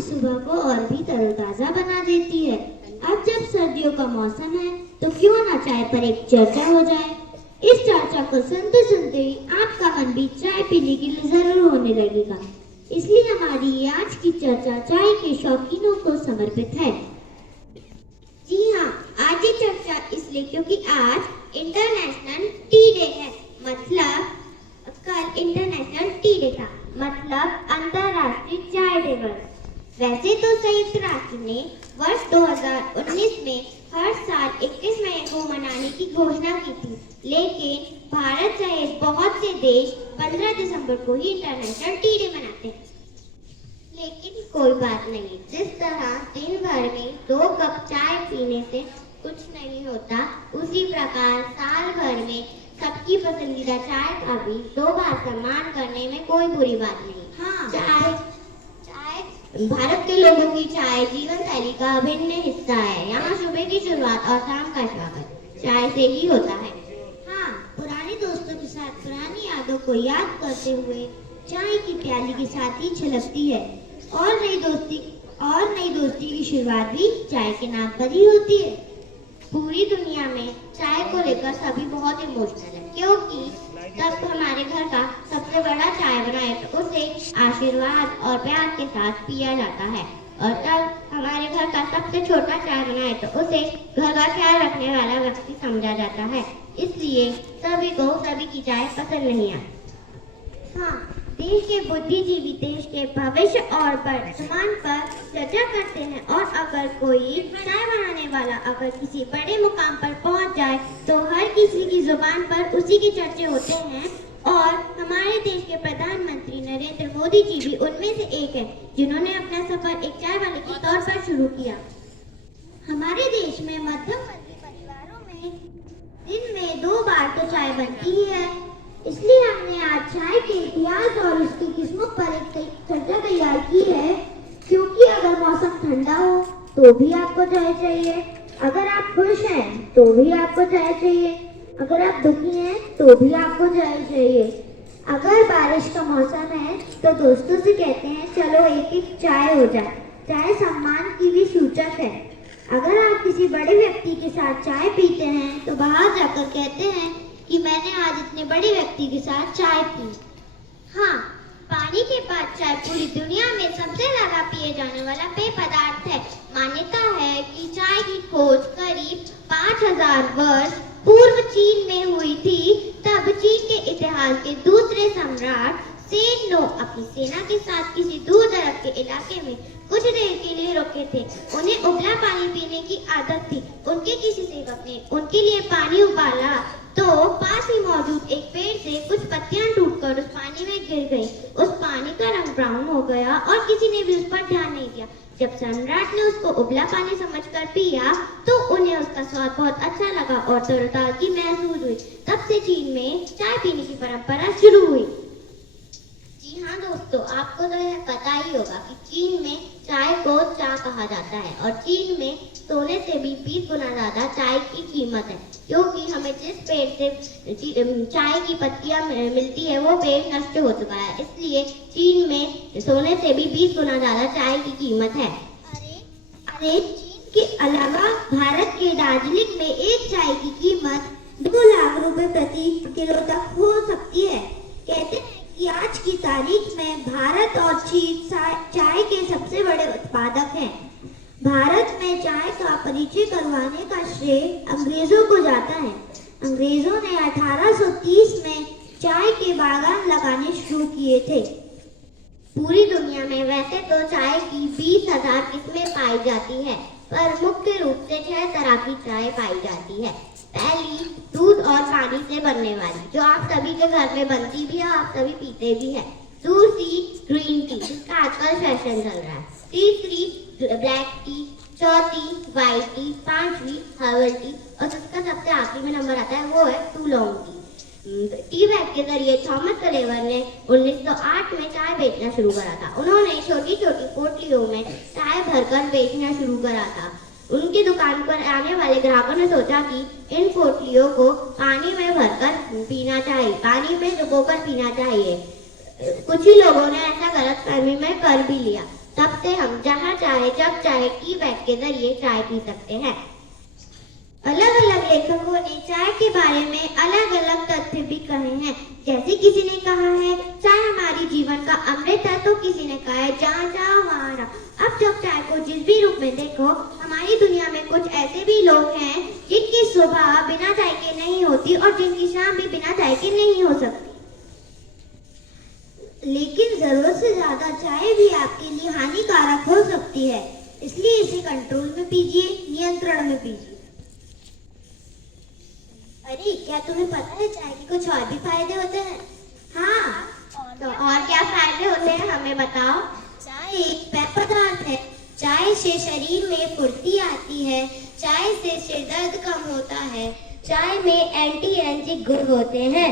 हमारी सुबह को और भी तरोताजा बना देती है। अब जब सर्दियों का मौसम है तो क्यों ना चाय पर एक चर्चा हो जाए। इस चर्चा को सुनते सुनते ही आपका मन भी चाय पीने के लिए जरूर होने लगेगा। इसलिए हमारी ये आज की चर्चा चाय के शौकीनों को समर्पित है। जी हाँ, आज ये चर्चा इसलिए क्योंकि आज इंटरनेशनल टी डे है। मतलब कल इंटरनेशनल टी डे था, मतलब अंतर्राष्ट्रीय चाय दिवस। वैसे तो संयुक्त राष्ट्र ने वर्ष 2019 में हर साल 21 मई को मनाने की घोषणा की थी, लेकिन भारत सहित बहुत से देश 15 दिसंबर को ही इंटरनेशनल टी डे मनाते हैं। लेकिन कोई बात नहीं, जिस तरह दिन भर में 2 कप चाय पीने से कुछ नहीं होता, उसी प्रकार साल भर में सबकी पसंदीदा चाय का भी 2 बार सम्मान करने में कोई बुरी बात नहीं। हाँ, चाय भारत के लोगों की चाय जीवन शैली का अभिन्न हिस्सा है। यहाँ सुबह की शुरुआत और शाम का स्वागत चाय से ही होता है। हाँ, पुराने दोस्तों के साथ पुरानी यादों को याद करते हुए चाय की प्याली के साथ ही छलकती है और नई दोस्ती की शुरुआत भी चाय के नाम पर ही होती है। पूरी दुनिया में चाय को लेकर सभी बहुत इमोशनल है, क्योंकि जब हमारे घर का सबसे बड़ा चाय बनाए तो उसे आशीर्वाद और प्यार के साथ पिया जाता है, और जब हमारे घर का सबसे छोटा चाय बनाए तो उसे घर का ख्याल रखने वाला व्यक्ति समझा जाता है। इसलिए सभी को सभी की चाय पसंद नहीं आती। हाँ, देश के बुद्धिजीवी देश के भविष्य और वर्तमान पर चर्चा करते हैं, और अगर कोई चाय बनाने वाला अगर किसी बड़े मुकाम पर पहुंच जाए तो हर किसी की जुबान पर उसी के चर्चे होते हैं। और हमारे देश के प्रधानमंत्री नरेंद्र मोदी जी भी उनमें से एक है, जिन्होंने अपना सफर एक चाय वाले के तौर पर शुरू किया। हमारे देश में मध्यम वर्गीय परिवारों में दिन में 2 बार तो चाय बनती ही है। इसलिए हमने आज चाय के इतिहास और उसकी किस्मों पर एक चर्चा तैयार की है, क्योंकि अगर मौसम ठंडा हो तो भी आपको चाय चाहिए, अगर आप खुश हैं तो भी आपको चाय चाहिए, अगर आप दुखी हैं तो भी आपको चाय चाहिए। अगर बारिश का मौसम है तो दोस्तों से कहते हैं चलो एक चाय हो जाए। चाय सम्मान की भी सूचक है। अगर आप किसी बड़े व्यक्ति के साथ चाय पीते हैं तो बाहर जाकर कहते हैं कि मैंने आज इतने बड़े व्यक्ति के साथ चाय पी। हाँ, पानी के बाद चाय पूरी दुनिया में सबसे ज्यादा पिए जाने वाला पेय पदार्थ है। मान्यता है कि चाय की खोज करीब 5000 वर्ष पूर्व चीन में हुई थी। तब चीन के इतिहास के दूसरे सम्राट सेन नो अपनी सेना के साथ किसी दूर दराज के इलाके में कुछ देर के लिए रुके थे। उन्हें उबला पानी पीने की आदत थी। उनके किसी सेवक ने उनके लिए पानी उबाला तो पास ही मौजूद एक पेड़ से कुछ पत्तियां टूटकर उस पानी में गिर गईं। उस पानी का रंग ब्राउन हो गया और किसी ने भी उस पर ध्यान नहीं दिया। जब सम्राट ने उसको उबला पानी समझकर पिया तो उन्हें उसका स्वाद बहुत अच्छा लगा और तरोताजगी महसूस हुई। तब से चीन में चाय पीने की परंपरा शुरू हुई। जी हाँ दोस्तों, आपको तो यह पता ही होगा कि चीन में चाय को चा कहा जाता है, और चीन में सोने से भी 20 गुना ज्यादा चाय की कीमत है, क्योंकि हमें जिस पेड़ से चाय की पत्तियां मिलती है वो पेड़ नष्ट हो चुका है। इसलिए चीन में सोने से भी 20 गुना ज्यादा चाय की कीमत है। अरे चीन के अलावा भारत के दार्जिलिंग में एक चाय की कीमत 2 लाख रुपए प्रति किलो तक हो सकती है। कहते हैं कि आज की तारीख में भारत और चीन चाय के सबसे बड़े उत्पादक हैं। भारत में चाय का परिचय करवाने का श्रेय अंग्रेजों को जाता है। अंग्रेजों ने 1830 में चाय के बागान लगाने शुरू किए थे। पूरी दुनिया में वैसे तो चाय की 20,000 किस्में पाई जाती है, पर मुख्य रूप से 6 तरह की चाय पाई जाती है। पहली, दूध और पानी से बनने वाली, जो आप सभी के घर में बनती भी है, आप सभी पीते भी है। दूसरी, ग्रीन टी, जिसका आजकल फैशन चल रहा है। तीसरी, ब्लैक टी। चौथी, व्हाइट टी। पांचवी, हर्बल टी। और जिसका सबसे आखिरी में नंबर आता है वो है टूलॉन्ग टी। टी बैग के जरिए थॉमस सलेवन ने 1908 में चाय बेचना शुरू करा था। उन्होंने छोटी छोटी पोटलियों में चाय भरकर बेचना शुरू करा था। उनकी दुकान पर आने वाले ग्राहकों ने सोचा कि इन पोटलियों को पानी में भरकर पीना चाहिए, पानी में डुबोकर पीना चाहिए। कुछ ही लोगों ने ऐसा गलतफहमी में कर भी लिया। तब तब से हम जहाँ चाहे जब चाहे की बैग के जरिए चाय पी सकते हैं। अलग अलग लेखकों ने चाय के बारे में अलग अलग तथ्य भी कहे हैं। जैसे किसी ने कहा है चाय हमारी जीवन का अमृत है, तो किसी ने कहा है जहाँ जाओ वहाँ रहो। अब जब चाय को जिस भी रूप में देखो, हमारी दुनिया में कुछ ऐसे भी लोग हैं जिनकी सुबह बिना चाय के नहीं होती और जिनकी शाम भी बिना चाय के नहीं हो सकती। लेकिन जरूरत से ज्यादा चाय भी आपके लिए हानिकारक हो सकती है, इसलिए इसे कंट्रोल में पीजिए, नियंत्रण में पीजिए। अरे क्या तुम्हें पता है चाय के कुछ और भी फायदे होते हैं? हाँ, तो और क्या फायदे होते हैं हमें बताओ। चाय एक पेय पदार्थ है। चाय से शरीर में फुर्ती आती है, चाय से सिर दर्द कम होता है, चाय में एंटी एलर्जिक गुण होते हैं।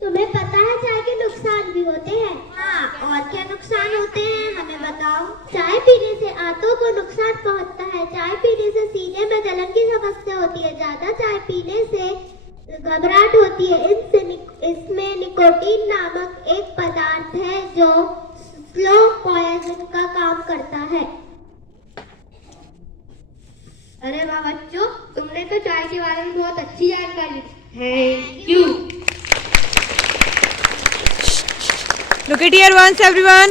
तुम्हें पता है चाय के नुकसान भी होते हैं? हाँ, और क्या नुकसान होते हैं हमें बताओ। चाय पीने से आंतों को नुकसान पहुंचता है, चाय पीने से सीने में जलन की समस्या होती है, ज्यादा चाय पीने से घबराहट होती है। इसमें निकोटीन नामक एक पदार्थ है जो स्लो पॉइजन का काम करता है। अरे वाह बच्चों, तुमने तो चाय के बारे में बहुत अच्छी जानकारी दी। Thank you. Look at here once everyone.